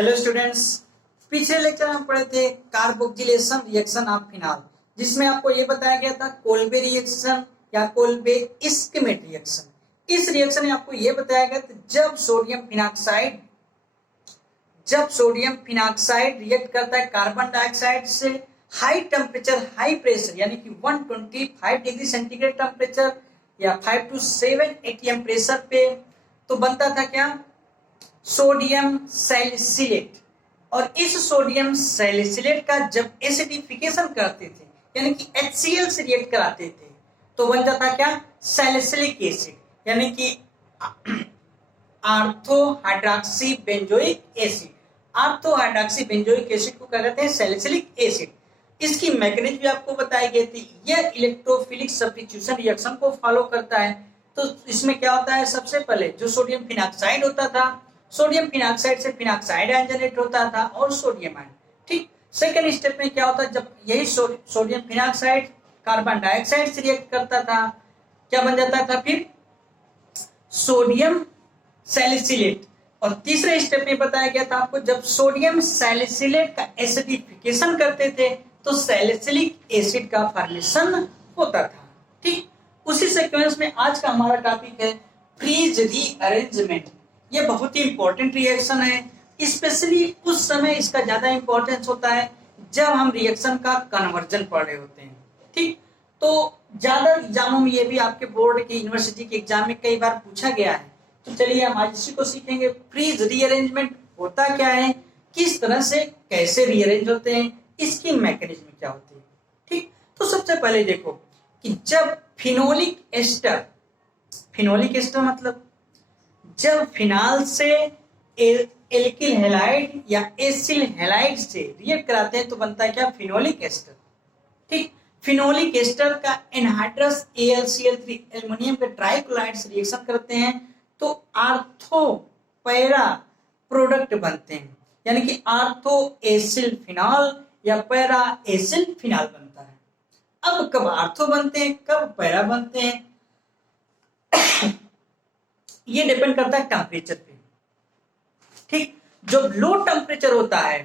Hello students, पिछले lecture में हम पढ़े थे कार्बोक्सिलेशन रिएक्शन ऑफ फिनॉल, जिसमें आपको ये बताया गया था कोल्बे रिएक्शन या कोल्बे इस्केमेट रिएक्शन। इस रिएक्शन में आपको ये बताया गया था जब सोडियम फिनॉक्साइड रिएक्ट करता है कार्बन डाइऑक्साइड से हाई टेम्परेचर हाई प्रेशर यानी कि 125 डिग्री सेंटीग्रेड टेम्परेचर या 5 to 7 atm प्रेशर पे, तो बनता था क्या, सोडियम सैलिसिलेट। और इस सोडियम सैलिसिलेट का जब एसिडिफिकेशन करते थे यानी कि HCl से रिएक्ट कराते थे तो बन जाता क्या, सैलिसिलिक एसिड यानी कि ortho hydroxy benzoic acid. Ortho hydroxy benzoic acid को क्या कहते हैं, सैलिसिलिक एसिड। इसकी मैकेनिज्म भी आपको बताई गई थी। यह इलेक्ट्रोफिलिक सब्स्टिट्यूशन रिएक्शन को फॉलो करता है। तो इसमें क्या होता है, सबसे पहले जो सोडियम फिनॉक्साइड होता था, सोडियम फिनॉक्साइड से फिनॉक्साइड आयन जनरेट होता था और सोडियम आयन, ठीक। सेकेंड स्टेप में क्या होता है, जब यही सोडियम फिनॉक्साइड कार्बन डाइऑक्साइड से रिएक्ट करता था, क्या बन जाता था फिर, सोडियम सैलिसिलेट। और तीसरे स्टेप में बताया गया था आपको, जब सोडियम सैलिसिलेट का एसिडिफिकेशन करते थे तो सैलिसिलिक एसिड का फॉर्मेशन होता था, ठीक। उसी सीक्वेंस में आज का हमारा टॉपिक है फ्रीज रीअरेंजमेंट। ये बहुत ही इंपॉर्टेंट रिएक्शन है, स्पेशली उस समय इसका ज्यादा इंपॉर्टेंस होता है जब हम रिएक्शन का कन्वर्जन पढ़ रहे होते हैं, ठीक। तो ज्यादा एग्जामों में ये भी आपके बोर्ड के यूनिवर्सिटी के एग्जाम में कई बार पूछा गया है। तो चलिए हम आज इसी को सीखेंगे। फ्रीज रीअरेंजमेंट होता क्या है, किस तरह से कैसे रीअरेंज होते हैं, इसकी मैकेनिज्म क्या होती है, ठीक। तो सबसे पहले देखो कि जब फिनोलिक एस्टर मतलब जब फिनॉल से एल्किल हैलाइड या एसिल हैलाइड से रिएक्ट कराते हैं तो बनता है क्या, फिनोलिक एस्टर, ठीक। फिनोलिक एस्टर का एनहाइड्रस AlCl3 एल्युमिनियम के ट्राइक्लोराइड से रिएक्शन करते हैं तो आर्थो पैरा प्रोडक्ट बनते हैं यानी कि आर्थो एसिल फिनॉल या पैरा एसिल फिनॉल बनता है। अब कब आर्थो बनते हैं, कब पैरा बनते हैं, ये डिपेंड करता है टेम्परेचर पे, ठीक। जब लो टेम्परेचर होता है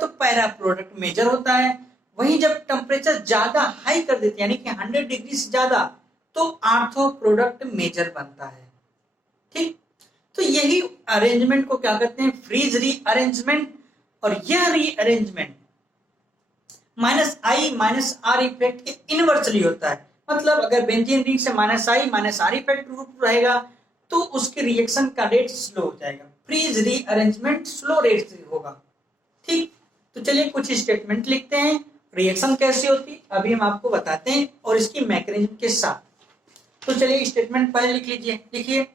तो पैरा प्रोडक्ट मेजर होता है। वहीं जब टेम्परेचर ज्यादा हाई कर देते हैं यानी कि 100 डिग्री से ज्यादा तो आर्थो प्रोडक्ट मेजर बनता है, ठीक। तो यही अरेंजमेंट को क्या कहते हैं, फ्रीज रीअरेंजमेंट। और यह रीअरेंजमेंट -I-R इफेक्ट के इनवर्सली होता है। मतलब अगर बेंजीन रिंग से -I-R इफेक्ट रूप रहेगा तो उसके रिएक्शन का रेट स्लो हो जाएगा। फ्रीज रीअरेंजमेंट स्लो रेट से होगा, ठीक। तो चलिए कुछ स्टेटमेंट लिखते हैं, रिएक्शन कैसी होती अभी हम आपको बताते हैं और इसकी मैकेनिज्म के साथ। तो चलिए स्टेटमेंट पहले लिख लीजिए, लिखिए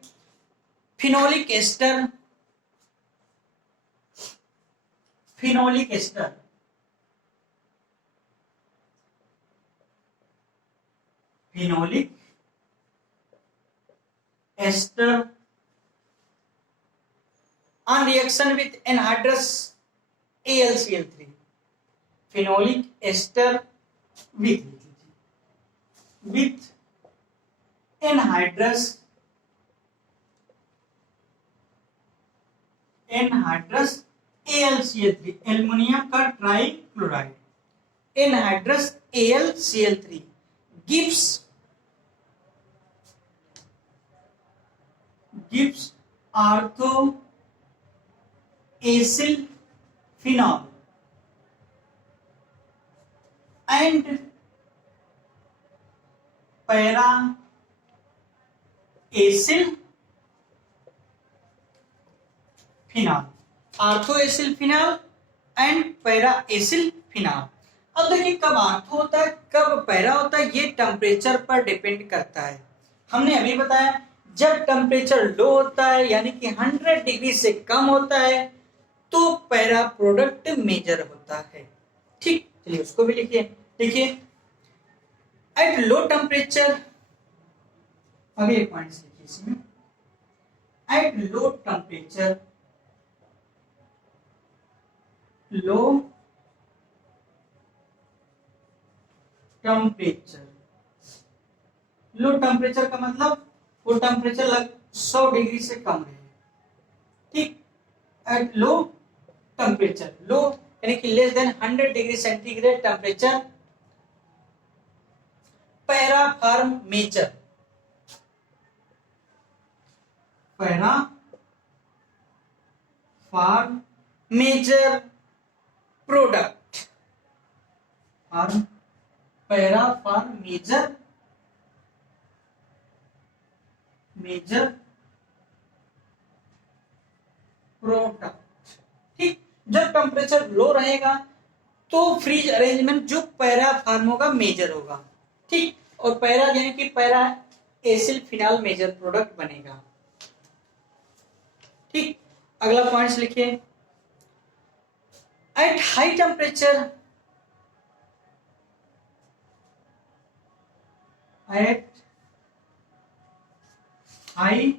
phenolic ester on reaction with anhydrous AlCl3, phenolic ester with anhydrous AlCl3 aluminium का trichloride, anhydrous AlCl3 gives ortho acyl phenol and para acyl phenol, ortho acyl phenol and para acyl phenol. अब देखिए कब ortho होता है कब para होता है, ये टेम्परेचर पर डिपेंड करता है। हमने अभी बताया जब टेम्परेचर लो होता है यानी कि 100 डिग्री से कम होता है तो पैरा प्रोडक्ट मेजर होता है, ठीक। चलिए उसको भी लिखिए, देखिए एट लो टेम्परेचर, अभी एक पॉइंट लिखिए इसमें, at low temperature low temperature का मतलब वो टेम्परेचर 100 डिग्री से कम है, ठीक। एट लो टेम्परेचर, लो यानी कि less than 100 degree centigrade temperature, para form major, para form major product, form para form major product. ठीक, जब टेम्परेचर लो रहेगा तो फ्रीज अरेंजमेंट जो पैरा फार्म होगा मेजर होगा। ठीक, और पैरा यानी कि para acyl phenol major product बनेगा। ठीक, अगला पॉइंट्स लिखिए। At high temperature, at high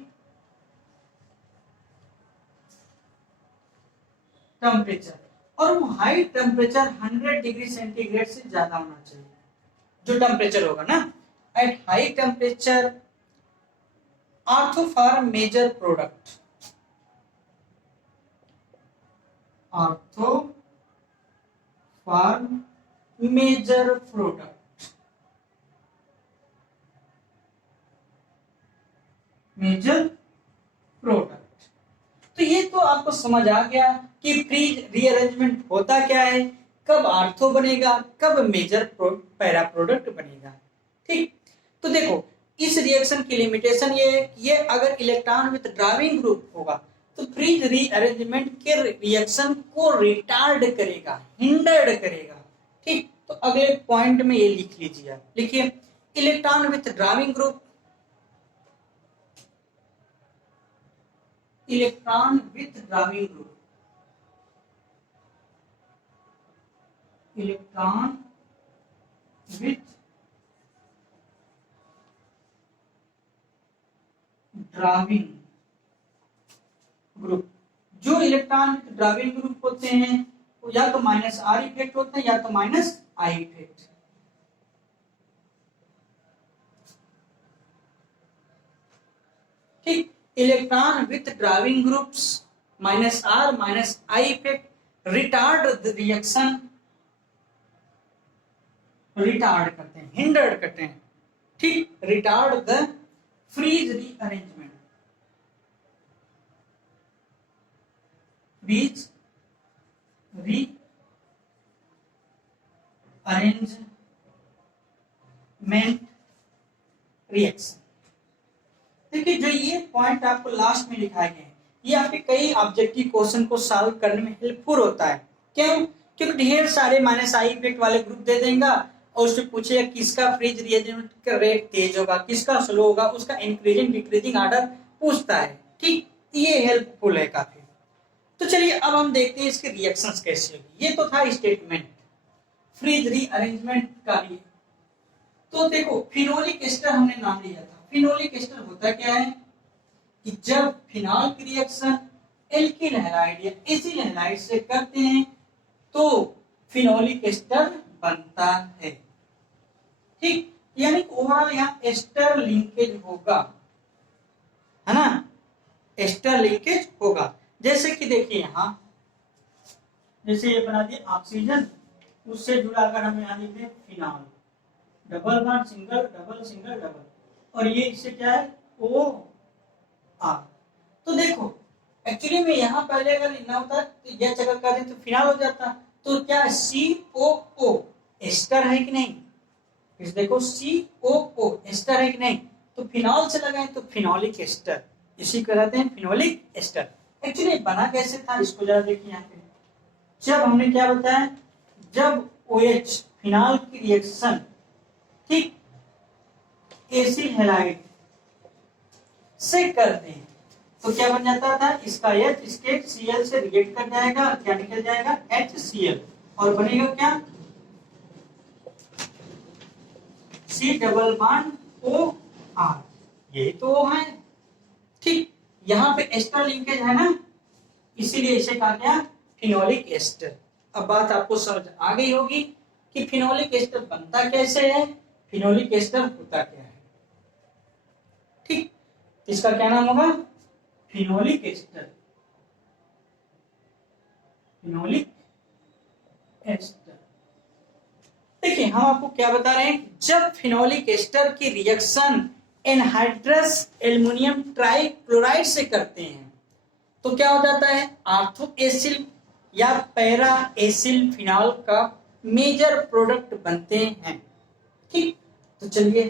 temperature, और वो हाई टेम्परेचर 100 डिग्री सेंटीग्रेड से ज्यादा होना चाहिए जो टेम्परेचर होगा ना। At high temperature ortho form major product, ortho form major product, major product. तो ये तो आपको समझ आ गया कि फ्रीज रीअरेंजमेंट होता क्या है, कब आर्थो बनेगा, कब मेजर पैरा प्रोडक्ट बनेगा। ठीक, तो देखो इस रिएक्शन की लिमिटेशन ये है कि ये अगर इलेक्ट्रॉन विद ड्राइविंग ग्रुप होगा तो फ्रीज रीअरेंजमेंट के रिएक्शन को रिटार्ड करेगा, हिंडर्ड करेगा। ठीक, तो अगले पॉइंट में ये लिख लीजिए, लिखिए electron with driving group, electron with driving group, electron with driving group, जो इलेक्ट्रॉन विथ ड्राइविंग ग्रुप होते हैं वो या तो माइनस आर इफेक्ट होते हैं या तो माइनस आई इफेक्ट। ठीक, electron with driving groups minus R minus I effect retard the reaction, retard करते हैं, हिंडर्ड करते हैं। ठीक, retard the Fries rearrangement, Fries rearrangement reaction. देखिए जो ये पॉइंट आपको लास्ट में लिखाए गए हैं ये आपके कई ऑब्जेक्टिव क्वेश्चन को सॉल्व करने में हेल्पफुल होता है। क्यों? क्योंकि ढेर सारे माइनस आई इफेक्ट वाले ग्रुप दे देगा और उससे पूछेगा किसका फ्रीज रीअरेंजमेंट का रेट तेज होगा, किसका स्लो होगा, उसका इंक्रीजिंग डिक्रीजिंग ऑर्डर पूछता है। ठीक, ये हेल्पफुल है काफी। तो चलिए अब हम देखते हैं इसके रिएक्शंस कैसे होगी। ये तो था स्टेटमेंट फ्रीज रीअरेंजमेंट का भी। तो देखो फिनोलिक एस्टर हमने नाम लिया था। फिनोलिक एस्टर होता क्या है कि जब फिनॉल की रिएक्शन एल्किल हैलाइड या एसिल हैलाइड से करते हैं तो फिनोलिक एस्टर बनता है। ठीक, यानी ओवरऑल यहाँ एस्टर लिंकेज होगा, है ना, एस्टर लिंकेज होगा। जैसे कि देखिए यहाँ जैसे ये बना दिए ऑक्सीजन, उससे जुड़ा अगर हम यहाँ लिखते हैं phenol, double bond single double single double, और ये इससे क्या है ओ आर। तो देखो एक्चुअली में यहाँ पहले अगर लिखना होता तो यह जगह कर दे तो फिनॉल हो जाता। तो क्या COO एस्टर है कि नहीं, इस देखो COO एस्टर है कि नहीं, तो फिनॉल से लगाए तो फिनोलिक एस्टर, इसी को कहते हैं फिनोलिक एस्टर। एक्चुअली बना कैसे था इसको जरा देखिए यहाँ पे। जब हमने क्या बताया, जब OH फिनॉल की रिएक्शन ठीक एसिल हैलाइड से कर दें तो क्या बन जाता था, इसका H इसके Cl से रिएक्ट कर जाएगा, क्या निकल जाएगा HCl, और बनेगा क्या C डबल बॉन्ड OR, यही तो है। ठीक, यहाँ पे एस्टर लिंकेज है ना, इसीलिए इसे कहा गया फिनोलिक एस्टर। अब बात आपको समझ आ गई होगी कि फिनोलिक एस्टर बनता कैसे है, फिनोलिक एस्टर होता क्या है। ठीक, इसका क्या नाम होगा फिनोलिक एस्टर। Phenolic ester. देखिए हम आपको क्या बता रहे हैं, जब फिनोलिक एस्टर की रिएक्शन एनहाइड्रस एल्युमिनियम ट्राइक्लोराइड से करते हैं तो क्या हो जाता है, आर्थो एसिल या पैरा एसिल फिनॉल का मेजर प्रोडक्ट बनते हैं। ठीक, तो चलिए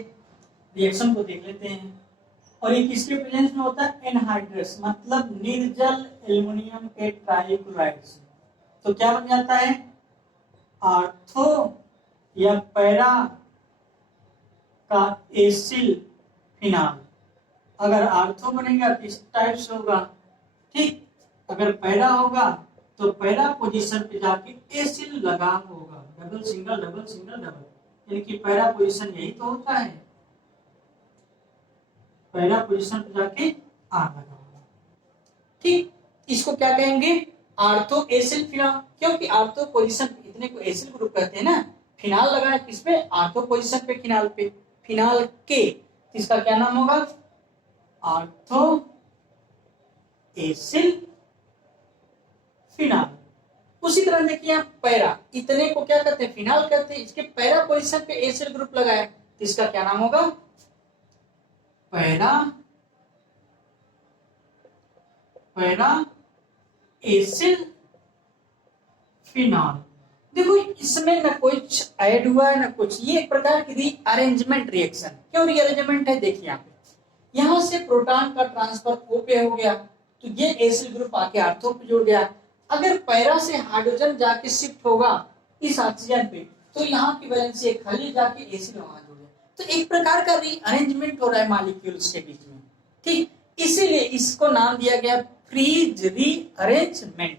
रिएक्शन को देख लेते हैं। और ये किसके प्रेजेंस में होता है, एनहाइड्रस मतलब निर्जल एल्युमिनियम के ट्राइक्लोराइड से। तो क्या बन जाता है, आर्थो या पैरा का एसिल फिनॉल। अगर आर्थो बनेगा तो इस टाइप से होगा, ठीक। अगर पैरा होगा तो पैरा पोजीशन पे जाके एसिल लगा होगा, double single double single double, यानी कि पैरा पोजीशन यही तो होता है, पैरा पोजीशन पे जाके आ लगा होगा। ठीक, इसको क्या कहेंगे, आर्थो एसिल फिनॉल, क्योंकि आर्थो पोजीशन इतने को एसिल ग्रुप कहते हैं ना। फिनॉल लगा है किस पे, आर्थो पोजीशन पे फिनॉल पे, फिनॉल के, इसका क्या नाम होगा, आर्थो एसिल फिनॉल। उसी तरह देखिए आप पैरा, इतने को क्या कहते हैं, फिनॉल कहते हैं, इसके पैरा पोजीशन पे एसिल ग्रुप लगा है तो इसका क्या नाम होगा, पैरा पैरा एसिल फिनॉल। देखो इसमें ना कुछ ऐड हुआ है ना कुछ, ये एक प्रकार की रीअरेंजमेंट रिएक्शन। क्यों रीअरेंजमेंट है, देखिए यहाँ पे, यहां से प्रोटॉन का ट्रांसफर O पे हो गया तो ये एसिल ग्रुप आके आर्थो पे जुड़ गया। अगर पैरा से हाइड्रोजन जाके शिफ्ट होगा इस ऑक्सीजन पे तो यहाँ की वैलेंसी एक खाली जाके एसिल वहां जुड़ गया। तो एक प्रकार का रीअरेंजमेंट हो रहा है मॉलिक्यूल्स के बीच में, ठीक। इसीलिए इसको नाम दिया गया फ्रीज रीअरेंजमेंट।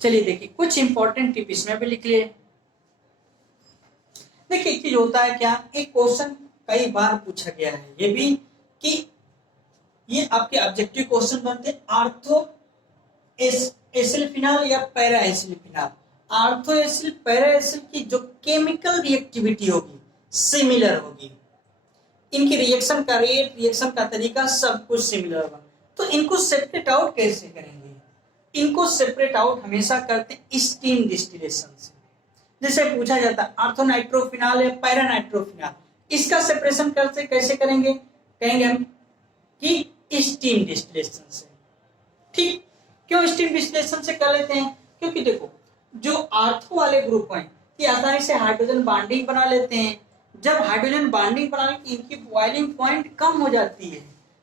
चलिए देखिए कुछ इंपॉर्टेंट टिप इसमें भी लिख लिए। देखिए एक चीज होता है क्या, एक क्वेश्चन कई बार पूछा गया है ये भी, कि ये आपके ऑब्जेक्टिव क्वेश्चन बनते हैं, आर्थो एसिल फिनॉल या para acyl phenol. Ortho acyl para acyl की जो केमिकल रिएक्टिविटी होगी सिमिलर होगी, इनकी रिएक्शन का रेट, रिएक्शन का तरीका सब कुछ सिमिलर होगा। तो इनको सेपरेट आउट कैसे करेंगे, इनको सेपरेट आउट हमेशा करते स्टीम डिस्टिलेशन से। जैसे पूछा जाता है आर्थो नाइट्रोफिनॉल या पैरा नाइट्रोफिनॉल, इसका सेपरेशन करते कैसे करेंगे, कहेंगे हम कि स्टीम डिस्टिलेशन से। ठीक, क्यों स्टीम डिस्टिलेशन से कर लेते हैं, क्योंकि देखो जो आर्थो वाले ग्रुप हैं ये आसानी से हाइड्रोजन बॉन्डिंग बना लेते हैं। जब हाइड्रोजन बॉन्डिंग बनाने की इनकी बॉइलिंग पॉइंट कम हो जाती है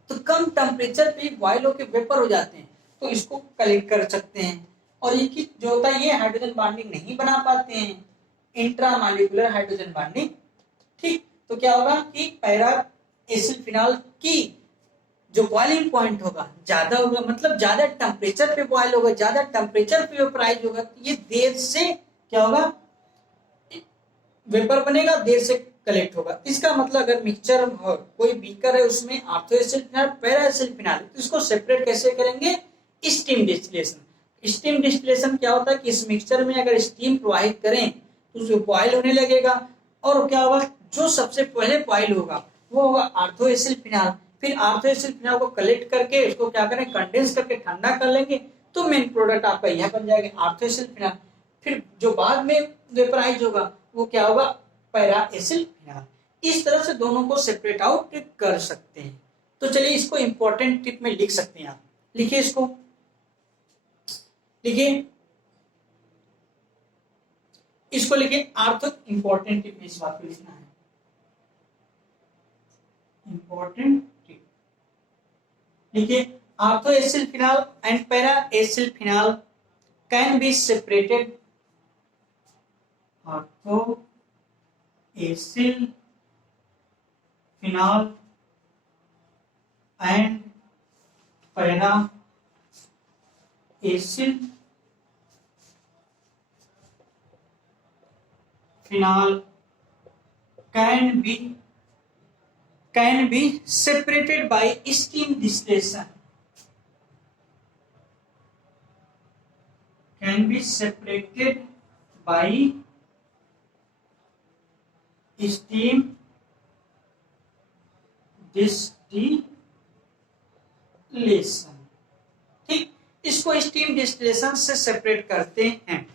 तो कम टेम्परेचर पे बॉयल होकर वेपर हो जाते हैं, तो इसको कलेक्ट कर सकते हैं। और इनकी जो होता है ये हाइड्रोजन बॉन्डिंग नहीं बना पाते हैं, इंट्रामॉलिक्यूलर हाइड्रोजन बॉन्डिंग। ठीक, तो क्या होगा कि पैरा एसिल फिनॉल की जो बॉइलिंग पॉइंट होगा ज्यादा होगा, मतलब ज्यादा टेम्परेचर पे बॉयल होगा, ज्यादा टेम्परेचर पे वेपराइज होगा, तो ये देर से क्या होगा, वेपर बनेगा, देर से कलेक्ट होगा। इसका मतलब अगर मिक्सचर कोई बीकर है उसमें ortho acyl phenol para acyl phenol, तो इसको सेपरेट कैसे करेंगे, स्टीम डिस्टिलेशन। स्टीम डिस्टिलेशन क्या होता है कि इस मिक्सचर में अगर स्टीम प्रवाहित करें तो उसको बॉयल होने लगेगा, और क्या होगा, जो सबसे पहले बॉयल होगा वो होगा आर्थो एसिल फिनॉल। फिर आर्थो एसिल फिनॉल को कलेक्ट करके उसको क्या करें, कंडेंस करके ठंडा कर लेंगे, तो मेन प्रोडक्ट आपका यह बन जाएगा आर्थो एसिल फिनॉल। फिर जो बाद में वेपराइज होगा वो क्या होगा, पैरा एसिल फिनॉल। इस तरह से दोनों को सेपरेट आउट कर सकते हैं। तो चलिए इसको इंपॉर्टेंट टिप में लिख सकते हैं, आप लिखिए, इसको लिखिए, इसको लिखिए, आर्थो इंपॉर्टेंट टिप में इस बात को लिखना है, इंपॉर्टेंट टिप लिखिए, ortho acyl phenol and para acyl phenol can be separated, ortho acyl phenol and para acyl phenol can be separated by steam distillation, can be separated by steam distillation। ठीक, इसको steam distillation से separate करते हैं।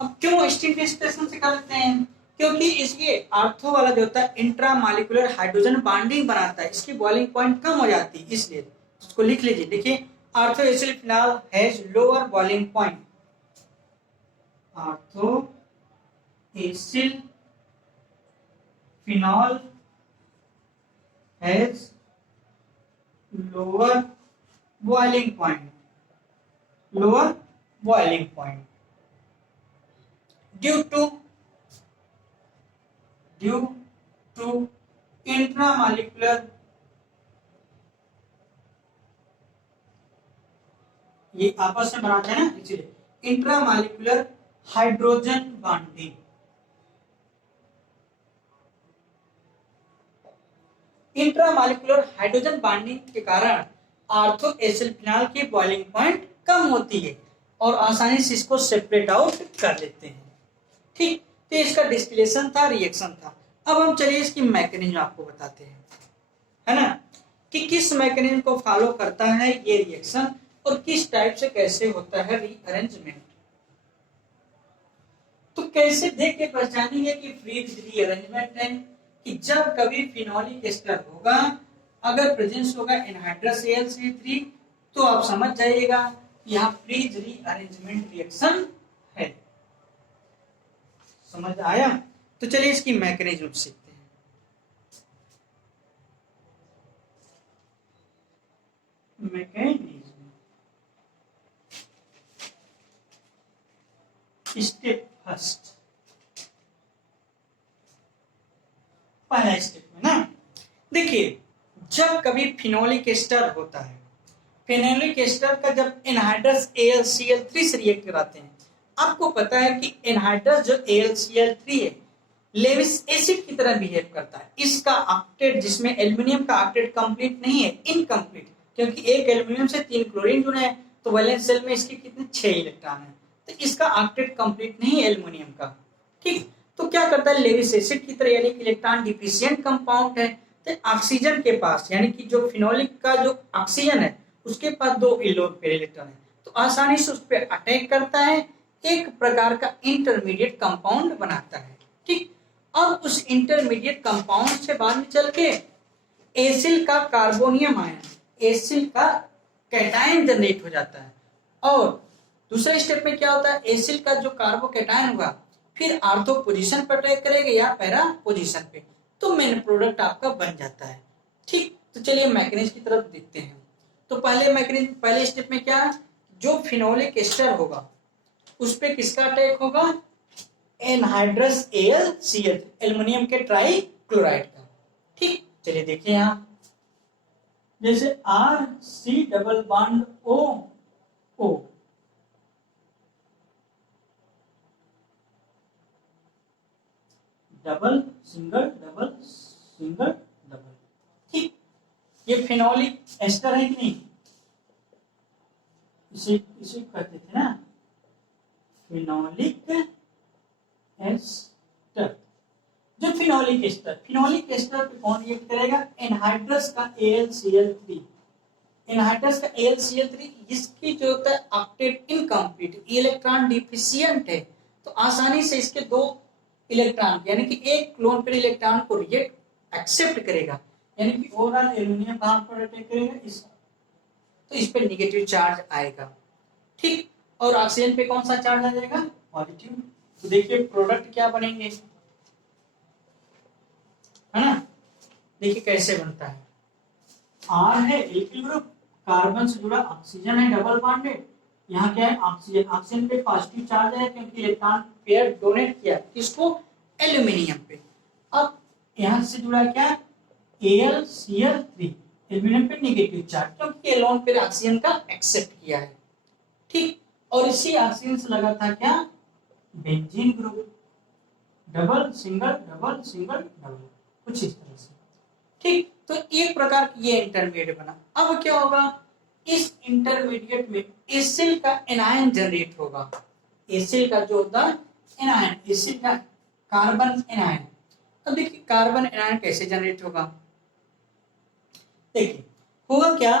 अब क्यों steam distillation से करते हैं? क्योंकि इसके आर्थो वाला जो होता है इंट्रामॉलिक्यूलर हाइड्रोजन बॉन्डिंग बनाता है, इसकी बॉइलिंग पॉइंट कम हो जाती है, इसलिए इसको लिख लीजिए। देखिए ortho acyl phenol has lower boiling point, ortho acyl phenol has lower boiling point, lower boiling point due to intramolecular, ये आपस में बनाते हैं ना इसलिए, intramolecular hydrogen bonding, intramolecular hydrogen bonding के कारण आर्थो एसिल फिनॉल की बॉइलिंग पॉइंट कम होती है और आसानी से इसको सेपरेट आउट कर लेते हैं। ठीक, तो इसका डिस्टिलेशन था, रिएक्शन था। अब हम चलिए इसकी मैकेनिज्म आपको बताते हैं, है ना, कि किस मैकेनिज्म को फॉलो करता है ये रिएक्शन और किस टाइप से कैसे होता है रीअरेंजमेंट। तो कैसे देख के पहचानेंगे कि फ्रीज रीअरेंजमेंट है? कि जब कभी फिनोलिक एस्टर होगा, अगर प्रेजेंस होगा एनहाइड्रस AlCl3, तो आप समझ जाइएगा यहाँ फ्रीज रीअरेंजमेंट रिएक्शन है। समझ आया? तो चलिए इसकी मैकेनिज्म सीखते हैं। मैकेनिज्म, स्टेप फर्स्ट, पहला स्टेप में ना, देखिए जब कभी फिनोलिक एस्टर होता है, फिनोलिक एस्टर का जब एनहाइड्रस AlCl3 से रिएक्ट कराते हैं, आपको पता है कि एनहाइड्रस जो AlCl3 है लेविस एसिड की तरह बिहेव करता है। इसका ऑक्टेट, जिसमें एल्युमिनियम का ऑक्टेट कंप्लीट नहीं है, इनकम्प्लीट, क्योंकि एक एल्युमिनियम से 3 क्लोरीन जुड़े हैं, तो वैलेंस शेल में इसके कितने 6 इलेक्ट्रॉन हैं, तो इसका ऑक्टेट कंप्लीट नहीं है एल्युमिनियम का। ठीक, तो क्या करता है लेविस एसिड की तरह, यानी कि इलेक्ट्रॉन डिफिशिएंट कंपाउंड है, तो ऑक्सीजन के पास, यानी कि जो फिनोलिक का जो ऑक्सीजन है उसके पास 2 एलोन पेयर इलेक्ट्रॉन है, तो आसानी से उस पर अटैक करता है, एक प्रकार का इंटरमीडिएट कंपाउंड बनाता है। ठीक, अब उस इंटरमीडिएट कंपाउंड से बाद में चल के एसिल का कार्बोनियम आयन, एसिल का कैटायन जनरेट हो जाता है, और दूसरे स्टेप में क्या होता है, एसिल का जो कार्बोकैटायन होगा फिर आर्थो पोजीशन पर अटैक करेगा या पैरा पोजीशन पे, तो मेन प्रोडक्ट आपका बन जाता है। ठीक, तो चलिए मैकेनिज्म की तरफ देखते हैं। तो पहले मैकेनिज्म, पहले स्टेप में क्या, जो फिनोलिक एस्टर होगा उस पे किसका अटैक होगा, एनहाइड्रस AlCl, एल्युमिनियम के ट्राई क्लोराइड का। ठीक, चलिए देखिए यहाँ, जैसे RC double bond O, double single double single double. ठीक, ये फिनोलिक एस्टर है कि नहीं, इसे कहते थे ना फिनोलिक एस्टर। जो फिनोलिक एस्टर पे कौन रिएक्ट करेगा, एनहाइड्रस का AlCl3, एनहाइड्रस का AlCl3, इसकी जो होता है ऑक्टेट इनकम्प्लीट, इलेक्ट्रॉन डिफिशिएंट है, तो आसानी से इसके 2 इलेक्ट्रॉन, यानी कि एक क्लोन पेयर इलेक्ट्रॉन को रिएक्ट एक्सेप्ट करेगा, यानी कि ओवरऑल एल्युमिनियम कहां पर अटैक करेगा, इस, तो इस पे नेगेटिव चार्ज आएगा। ठीक, और ऑक्सीजन पे कौन सा चार्ज आ जाएगा, पॉजिटिव। तो देखिए प्रोडक्ट क्या बनेंगे, है ना, देखिए कैसे बनता है, R है एल्किल ग्रुप, कार्बन से जुड़ा ऑक्सीजन है डबल बॉन्डेड, यहाँ क्या है ऑक्सीजन, ऑक्सीजन पे पॉजिटिव चार्ज है क्योंकि इलेक्ट्रॉन पेयर डोनेट किया किसको, एल्युमिनियम पे। अब यहाँ से जुड़ा क्या, AlCl3, एल्युमिनियम पे नेगेटिव चार्ज क्योंकि एलोन पेयर ऑक्सीजन का एक्सेप्ट किया है। ठीक, और इसी ऑक्सीजन से लगा था क्या, benzene group, double single double single double, कुछ इस तरह से। ठीक, तो एक प्रकार की ये इंटरमीडिएट बना। अब क्या होगा, इस इंटरमीडिएट में एसिल का एनायन जनरेट होगा, एसिल का जो होता है एनायन, एसिल का कार्बन एनायन। अब देखिए कार्बन एनायन कैसे जनरेट होगा, देखिए होगा क्या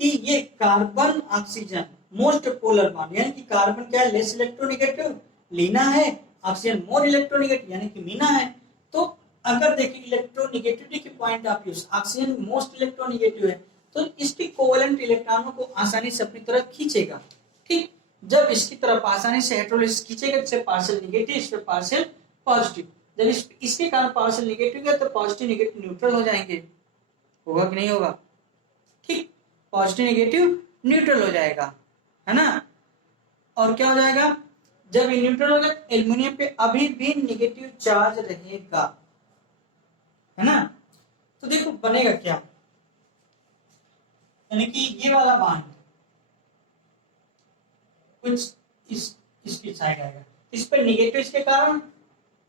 कि ये carbon oxygen most polar bond, यानी कि कार्बन क्या है, लेस इलेक्ट्रोनेगेटिव लीना है, ऑक्सीजन मोर इलेक्ट्रोनेगेटिव यानी कि मीना है। तो अगर देखिए इलेक्ट्रोनेगेटिविटी के point of view oxygen most electronegative है, तो इसके कोवेलेंट इलेक्ट्रॉनों को आसानी से अपनी तरफ खींचेगा। ठीक, जब इसकी तरफ आसानी से हेटेरोलिसिस खींचेगा, इससे पार्शियल नेगेटिव, इस पे पार्शियल पॉजिटिव। जब इसके कारण पार्शियल नेगेटिव है तो पॉजिटिव नेगेटिव न्यूट्रल हो जाएंगे, होगा कि नहीं होगा? ठीक, पॉजिटिव नेगेटिव न्यूट्रल हो जाएगा, है ना। और क्या हो जाएगा, जब ये न्यूट्रल हो जाए एल्युमिनियम पे अभी भी नेगेटिव चार्ज रहेगा, है ना। तो देखो बनेगा क्या, यानी कि ये वाला बॉन्ड कुछ इसकी साइड आएगा, इस पर नेगेटिव इसके कारण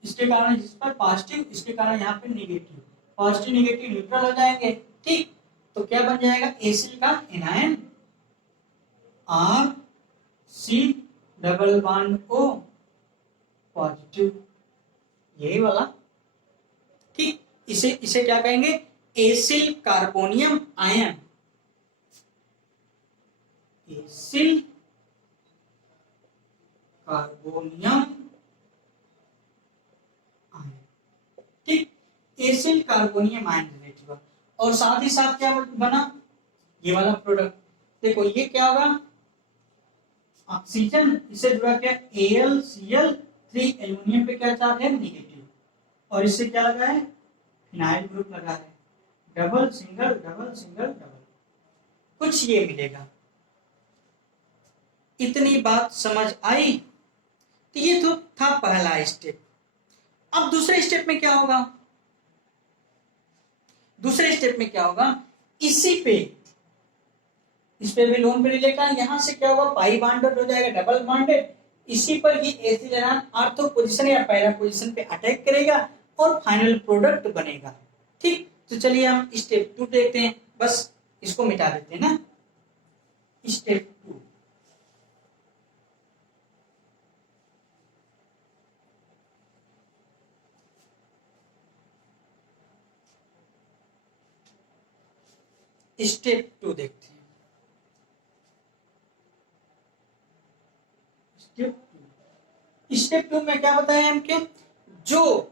इस पर पॉजिटिव, इसके कारण यहाँ पे नेगेटिव, पॉजिटिव नेगेटिव न्यूट्रल हो जाएंगे। ठीक, तो क्या बन जाएगा, एसिड का anion R C double bond O positive, यही वाला। ठीक, इसे क्या कहेंगे, acyl carbonium ion, acyl carbonium ion. ठीक, एसिल कार्बोनियम आयन रिलेटिव, और साथ ही साथ क्या बना, ये वाला प्रोडक्ट। देखो ये क्या होगा, ऑक्सीजन इससे जुड़ा क्या, AlCl3 एल्युमिनियम पे क्या चार्ज है, नेगेटिव, और इससे क्या लगा है, फिनाइल ग्रुप लगा है, double single double single double, कुछ ये मिलेगा। इतनी बात समझ आई? तो ये तो था पहला स्टेप। अब दूसरे स्टेप में क्या होगा, दूसरे स्टेप में क्या होगा, इसी पे इस पे भी लोन पे लेगा, यहां से क्या होगा, पाई बॉन्डेड हो जाएगा, डबल बॉन्डेड, इसी पर ये एसिड आयन ऑर्थो पोजीशन या पैरा पोजीशन पे अटैक करेगा और फाइनल प्रोडक्ट बनेगा। ठीक, तो चलिए हम स्टेप 2 देखते हैं, बस इसको मिटा देते हैं ना। स्टेप 2, स्टेप 2 देखते हैं। स्टेप 2 में क्या बताया हम, कि जो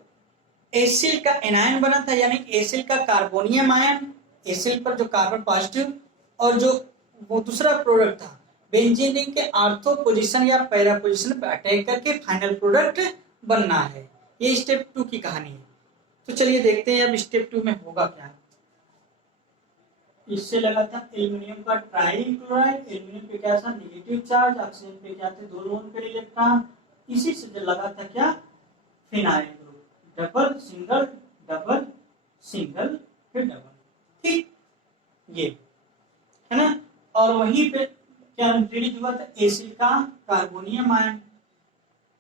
एसिल का एनायन बना था, यानी एसिल का कार्बोनियम आयन, एसिल पर जो कार्बन पॉजिटिव, और जो वो दूसरा प्रोडक्ट था बेंजीन रिंग के आर्थो पोजीशन या पैरा पोजीशन पर अटैक करके फाइनल प्रोडक्ट बनना है। ये स्टेप 2 की कहानी है। तो चलिए देखते हैं अब स्टेप 2 में होगा क्या। इससे लगा था एल्युमिनियम का ट्राइक्लोराइड, एल्युमिनियम पे क्या था, नेगेटिव चार्ज, ऑक्सीजन पे क्या थे, 2 लोन पेयर इलेक्ट्रॉन, इसी से जो लगा था क्या, phenyl group, double single double single फिर डबल। ठीक, ये है ना। और वहीं पे क्या रिलीज हुआ था, एसिड का कार्बोनियम आयन,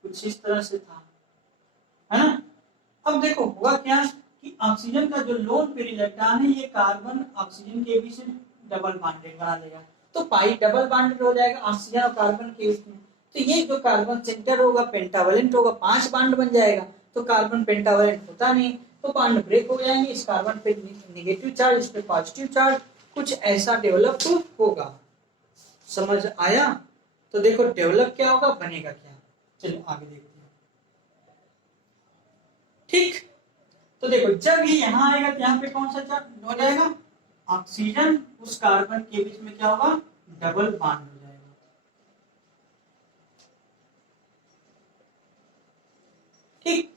कुछ इस तरह से था, है ना। अब देखो हुआ क्या कि ऑक्सीजन का जो लोन पेयर इलेक्ट्रॉन है, ये कार्बन ऑक्सीजन के बीच में डबल बॉन्डेड बना देगा, तो पाई डबल बॉन्डेड हो जाएगा ऑक्सीजन और कार्बन के बीच में। तो ये जो कार्बन सेंटर होगा पेंटावलेंट होगा, 5 बॉन्ड बन जाएगा, तो कार्बन पेंटावलेंट होता नहीं, तो बॉन्ड ब्रेक हो जाएंगे, इस कार्बन पे नेगेटिव चार्ज, इस पे पॉजिटिव चार्ज, कुछ ऐसा डेवलप होगा। समझ आया? तो देखो डेवलप क्या होगा, बनेगा क्या, चलिए आगे देखते हैं। ठीक, तो देखो जब ये यहां आएगा तो यहाँ पे कौन सा चार्ज हो जाएगा, ऑक्सीजन उस कार्बन के बीच में क्या होगा, डबल बॉन्ड हो जाएगा। ठीक,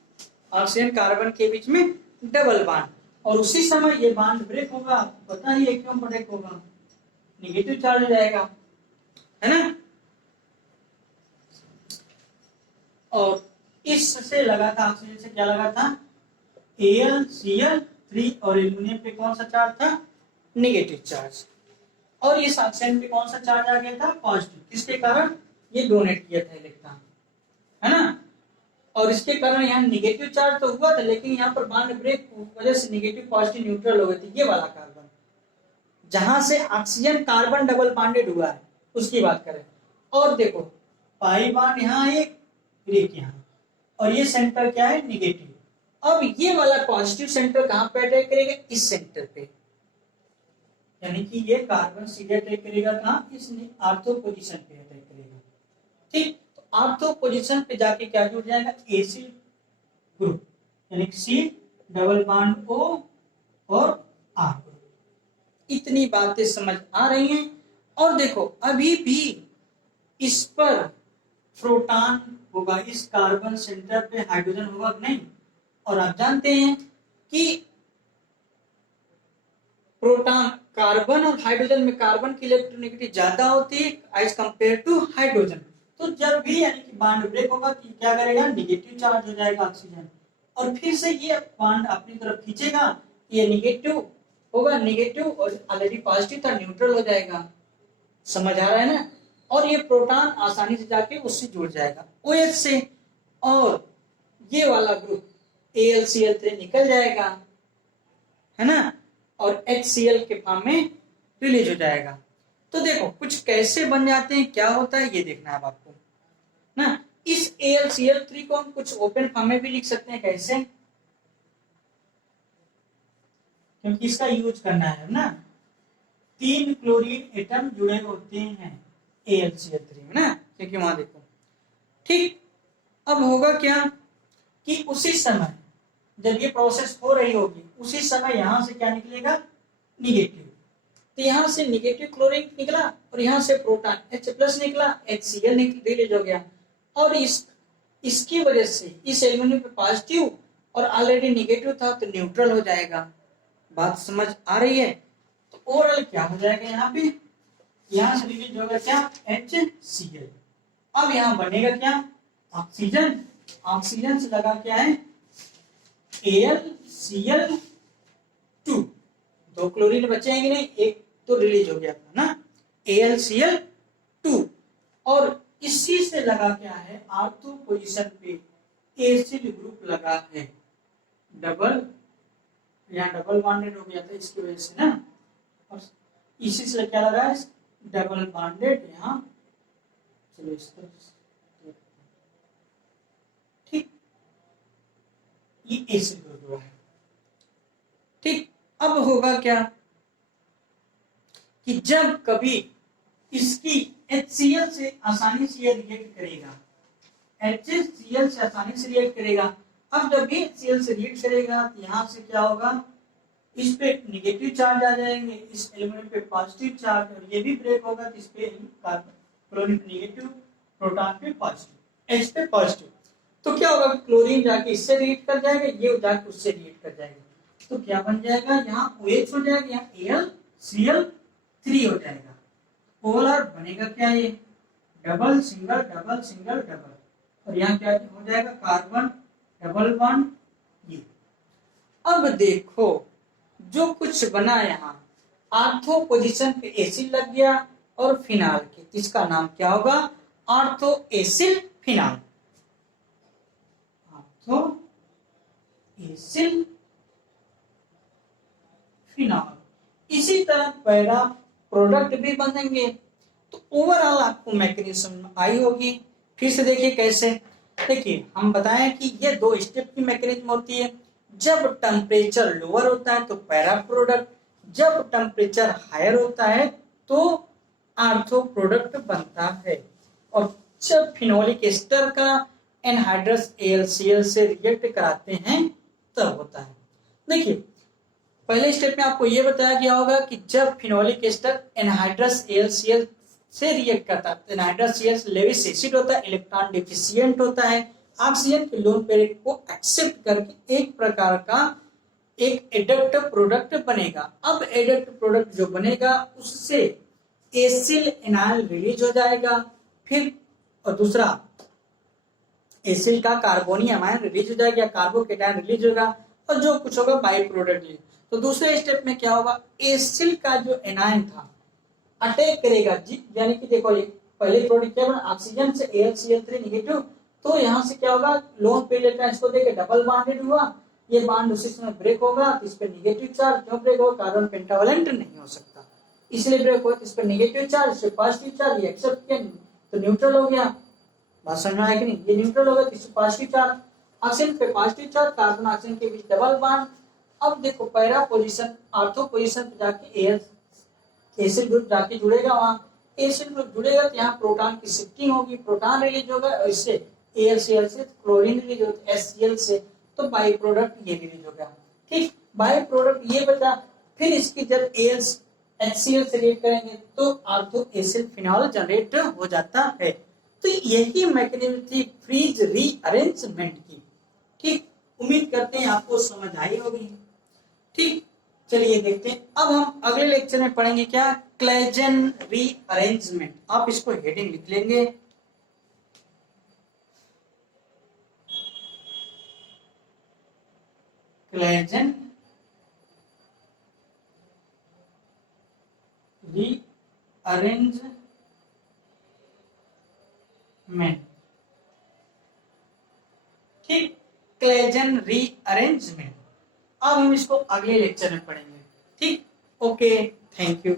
ऑक्सीजन कार्बन के बीच में डबल बॉन्ड, और उसी समय ये बॉन्ड ब्रेक होगा, पता ही है क्यों ब्रेक होगा, नेगेटिव चार्ज हो जाएगा, है ना। और इससे लगा था, ऑक्सीजन से क्या लगा था, AlCl3, और एल्युमिनियम पे कौन सा चार्ज था, नेगेटिव चार्ज, और इस ऑक्सीजन पे कौन सा चार्ज आ गया था, पॉजिटिव, किसके कारण, ये डोनेट किया था इलेक्ट्रॉन, है ना। और इसके कारण यहाँ नेगेटिव चार्ज तो हुआ था, लेकिन यहाँ पर बॉन्ड ब्रेक वजह से नेगेटिव पॉजिटिव न्यूट्रल हो गए थे, ये वाला कार्बन, जहां से ऑक्सीजन कार्बन डबल बॉन्डेड हुआ है उसकी बात करें। और देखो पाई बॉन्ड यहाँ एक, एक यहाँ, और ये सेंटर क्या है, नेगेटिव। अब ये वाला पॉजिटिव सेंटर कहां पे अटैक करेगा, इस सेंटर पे, यानी कि ये कार्बन सीधे अटैक करेगा कहाँ, इस आर्थो पोजीशन पे अटैक करेगा। ठीक, तो आर्थो पोजीशन पे जाके क्या जुड़ जाएगा, एसिड ग्रुप, यानी सी डबल बॉन्ड ओ और आर। इतनी बातें समझ आ रही हैं। और देखो अभी भी इस पर प्रोटॉन होगा, इस कार्बन सेंटर पे हाइड्रोजन होगा नहीं। और आप जानते हैं कि प्रोटॉन, कार्बन और हाइड्रोजन में कार्बन की इलेक्ट्रोनेगेटिविटी ज्यादा होती है एज कंपेयर टू हाइड्रोजन। तो जब भी यानी कि बॉन्ड ब्रेक होगा तो क्या करेगा, निगेटिव चार्ज हो जाएगा ऑक्सीजन, और फिर से ये बॉन्ड अपनी तरफ खींचेगा, ये निगेटिव होगा, निगेटिव और ऑलरेडी पॉजिटिव था, न्यूट्रल हो जाएगा। समझ आ रहा है ना। और ये प्रोटॉन आसानी से जाके उससे जुड़ जाएगा OH से, और ये वाला ग्रुप AlCl3 निकल जाएगा, है ना, और HCl के फॉर्म में रिलीज हो जाएगा। तो देखो कुछ कैसे बन जाते हैं, क्या होता है ये देखना है आपको ना। इस AlCl3 को हम कुछ ओपन फॉर्म में भी लिख सकते हैं, कैसे, क्योंकि इसका यूज करना है ना। 3 क्लोरीन एटम जुड़े होते हैं AlCl3 में ना, क्योंकि वहां देखो। ठीक, अब होगा क्या कि उसी समय जब ये प्रोसेस हो रही होगी उसी समय यहां से क्या निकलेगा, निगेटिव। तो यहां से निगेटिव क्लोरीन निकला और यहां से प्रोटॉन H+ निकला, HCl रिलीज हो गया। और इसकी वजह से इस एल्यूमिनियम पे पॉजिटिव और ऑलरेडी निगेटिव था तो न्यूट्रल हो जाएगा। बात समझ आ रही है। तो ओवरऑल क्या हो जाएगा, यहाँ पे यहां से रिलीज होगा क्या, HCl। अब यहां बनेगा क्या, ऑक्सीजन। ऑक्सीजन से लगा क्या है, AlCl2। 2 क्लोरीन बचेंगे नहीं, एक तो रिलीज हो गया था ना, AlCl2। और इसी से लगा क्या है, आर्थो पोजीशन पे एसिड ग्रुप लगा है, डबल, यहाँ डबल बॉन्डेड हो गया था इसकी वजह से ना, और इसी से क्या लगा है, डबल बॉन्डेड यहाँ। चलो इस तरह, ठीक, ये एसिड ग्रुप हुआ है। ठीक, अब होगा क्या कि जब कभी इसकी HCl से आसानी से ये रिएक्ट करेगा, HCl से आसानी से रिएक्ट करेगा। अब जब भी HCl से रिएक्ट करेगा तो यहाँ से क्या होगा, इस पे निगेटिव चार्ज आ जाएंगे, इस एलिमेंट पे पॉजिटिव चार्ज, और ये भी ब्रेक होगा तो इस पे क्लोरीन पे निगेटिव, प्रोटॉन पे पॉजिटिव, H पे पॉजिटिव। तो क्या होगा, क्लोरीन जाके इससे रिएक्ट कर जाएगा, ये जाके उससे रिएक्ट कर जाएगा। तो क्या बन जाएगा, यहाँ OH हो जाएगा, यहाँ AlCl3 हो जाएगा। ओवरऑल बनेगा क्या, ये double single double single double, और यहाँ क्या हो जाएगा, कार्बन डबल बॉन्ड ये। अब देखो जो कुछ बना, यहाँ आर्थो पोजीशन पे एसिड लग गया और फिनाल के, इसका नाम क्या होगा, ortho acyl phenol, ortho acyl phenol. इसी तरह पैरा प्रोडक्ट भी बनेंगे। तो ओवरऑल आपको मैकेनिज्म आई होगी। फिर से देखिए कैसे, देखिए हम बताएं कि ये 2 स्टेप की मैकेनिज्म होती है। जब टेम्परेचर लोअर होता है तो पैरा प्रोडक्ट, जब टेम्परेचर हायर होता है तो आर्थो प्रोडक्ट बनता है। और जब फिनोलिक एस्टर का एनहाइड्रस AlCl से रिएक्ट कराते हैं तब होता है। देखिए पहले स्टेप में आपको यह बताया गया होगा कि जब फिनोलिक एस्टर एनहाइड्रस AlCl से रिएक्ट करता है, एनहाइड्रस CL लेविस एसिड होता है, इलेक्ट्रॉन डिफिशिएंट होता है, ऑक्सीजन के लोन पेयर को एक्सेप्ट करके एक प्रकार का एक एडक्ट प्रोडक्ट बनेगा। अब एडक्ट प्रोडक्ट जो बनेगा उससे एसिल एनाइल रिलीज हो जाएगा, फिर और दूसरा एसिल का कार्बोनियम अमाइन रिलीज हो जाएगा, कार्बोकेटायन रिलीज होगा, और जो कुछ होगा बाई प्रोडक्ट। तो दूसरे स्टेप में क्या होगा, एसिल का जो एनायन था अटैक करेगा जी, यानी कि देखो पहले प्रोडक्ट क्या बना, ऑक्सीजन से AlCl3 निगेटिव, तो यहाँ से क्या होगा, लोन पेयर इलेक्ट्रॉन इसको देके डबल बॉन्डेड हुआ, ये बॉन्ड उसी समय ब्रेक होगा, इस पे निगेटिव चार्ज, क्यों ब्रेक होगा, कार्बन पेंटावलेंट नहीं हो सकता इसलिए ब्रेक होगा, इस पे निगेटिव चार्ज, इस पे पॉजिटिव चार्ज, ये एक्सेप्ट किया तो न्यूट्रल हो गया। बात समझ में आया कि नहीं, ये न्यूट्रल होगा, इस पे पॉजिटिव चार्ज, ऑक्सीजन पे पॉजिटिव चार्ज, कार्बन ऑक्सीजन के बीच डबल बॉन्ड। अब देखो पैरा पोजीशन, आर्थो पोजीशन पे जाके एसिड ग्रुप जाके जुड़ेगा, वहां एसिड ग्रुप जुड़ेगा तो यहाँ प्रोटॉन की शिफ्टिंग होगी, प्रोटॉन रिलीज होगा और इससे AlCl से क्लोरीन रिलीज होता है, HCl से, तो बाई प्रोडक्ट ये रिलीज होगा। ठीक, बाई प्रोडक्ट ये बचा, फिर इसकी जब HCl से रिएक्ट करेंगे तो ऑर्थो एसिल फिनॉल जनरेट हो जाता है। तो यही मैकेनिज्म थी फ्रीज रीअरेंजमेंट की। ठीक, उम्मीद करते हैं आपको समझ आई होगी। ठीक, चलिए देखते हैं अब हम अगले लेक्चर में पढ़ेंगे क्या, क्लेजन रीअरेंजमेंट। आप इसको हेडिंग लिख लेंगे, क्लेजन रीअरेंजमेंट। ठीक, क्लेजन रीअरेंजमेंट। अब हम इसको अगले लेक्चर में पढ़ेंगे। ठीक, ओके, थैंक यू।